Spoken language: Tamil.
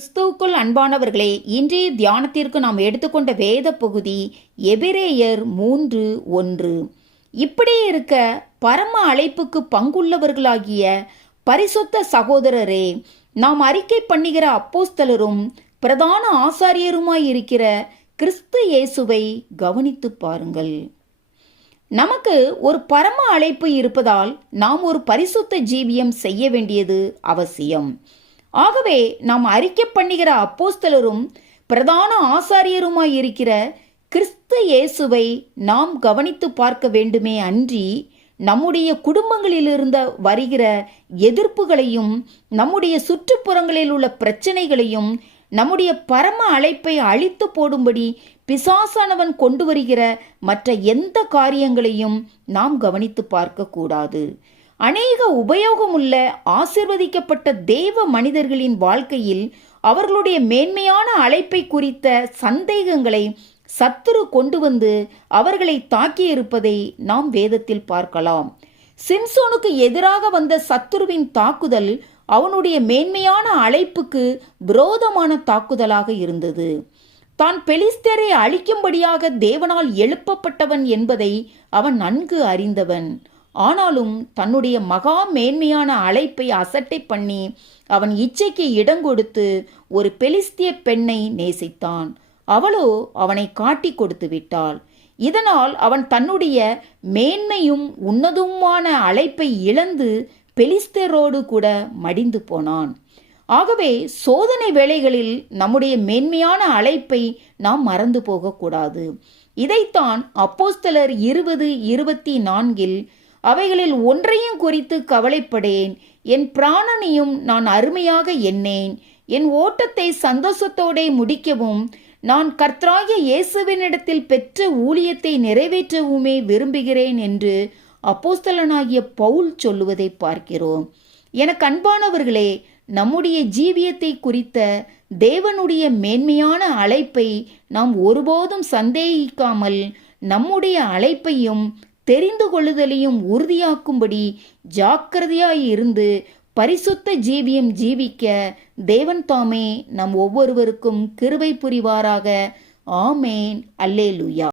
கிறிஸ்துவுக்குள் அன்பானவர்களே, இன்றைய தியானத்திற்கு நாம் எடுத்துக்கொண்ட வேத பகுதி எபிரேயர் 3:1. இப்படி இருக்க பரம அழைப்புக்கு பங்குள்ளவர்களாகிய பரிசுத்த சகோதரரே, நாம் அறிக்கை பண்ணுகிற அப்போஸ்தலரும் பிரதான ஆசாரியருமாயிருக்கிற கிறிஸ்து இயேசுவை கவனித்து பாருங்கள். நமக்கு ஒரு பரம அழைப்பு இருப்பதால் நாம் ஒரு பரிசுத்த ஜீவியம் செய்ய வேண்டியது அவசியம். ஆகவே நாம் அறிக்கை பண்ணுகிற அப்போஸ்தலரும் பிரதான ஆசாரியருமாயிருக்கிற கிறிஸ்து இயேசுவை நாம் கவனித்து பார்க்க வேண்டுமே அன்றி நம்முடைய குடும்பங்களிலிருந்து வருகிற எதிர்ப்புகளையும் நம்முடைய சுற்றுப்புறங்களில் உள்ள பிரச்சனைகளையும் நம்முடைய பரம அழைப்பை அழித்து போடும்படி பிசாசானவன் கொண்டு வருகிற மற்ற எந்த காரியங்களையும் நாம் கவனித்து பார்க்க கூடாது. அநேக உபயோகமுள்ள ஆசிர்வதிக்கப்பட்ட தேவ மனிதர்களின் வாழ்க்கையில் அவர்களுடைய மேன்மையான அழைப்பை குறித்த சந்தேகங்களை சத்துரு கொண்டு வந்து அவர்களை தாக்கியிருப்பதை நாம் வேதத்தில் பார்க்கலாம். சிம்சோனுக்கு எதிராக வந்த சத்துருவின் தாக்குதல் அவனுடைய மேன்மையான அழைப்புக்கு விரோதமான தாக்குதலாக இருந்தது. தான் பெலிஸ்தரை அழிக்கும்படியாக தேவனால் எழுப்பப்பட்டவன் என்பதை அவன் நன்கு அறிந்தவன். ஆனாலும் தன்னுடைய மகா மேன்மையான அழைப்பை அசட்டை பண்ணி அவன் இச்சைக்கு இடங்கொடுத்து ஒரு பெலிஸ்திய பெண்ணை நேசித்தான். அவளோ அவனை காட்டி கொடுத்து விட்டாள். இதனால் அவன் தன்னுடைய மேன்மையும் உன்னதமான அழைப்பை இழந்து பெலிஸ்தரோடு கூட மடிந்து போனான். ஆகவே சோதனை வேளைகளில் நம்முடைய மேன்மையான அழைப்பை நாம் மறந்து போகக்கூடாது. இதைத்தான் அப்போஸ்தலர் 20:24 அவைகளில் ஒன்றையும் குறித்து கவலைப்படேன், என் பிராணனையும் நான் அருமையாக எண்ணேன், என் ஓட்டத்தை சந்தோஷத்தோടെ முடிக்கவும் நான் கர்த்தராகிய இயேசுவினிடத்தில் பெற்ற ஊழியத்தை நிறைவேற்றவுமே விரும்புகிறேன் என்று அப்போஸ்தலனாகிய பவுல் சொல்லுவதை பார்க்கிறோம். எனக்கு அன்பானவர்களே, நம்முடைய ஜீவியத்தை குறித்த தேவனுடைய மேன்மையான அழைப்பை நாம் ஒருபோதும் சந்தேகிக்காமல் நம்முடைய அழைப்பையும் தெரிந்து கொள்ளுதலையும் உறுதியாக்கும்படி ஜாக்கிரதையாயிருந்து பரிசுத்த ஜீவியம் ஜீவிக்க தேவன் தாமே நம் ஒவ்வொருவருக்கும் கிருபை புரிவாராக. ஆமேன். அல்லேலூயா.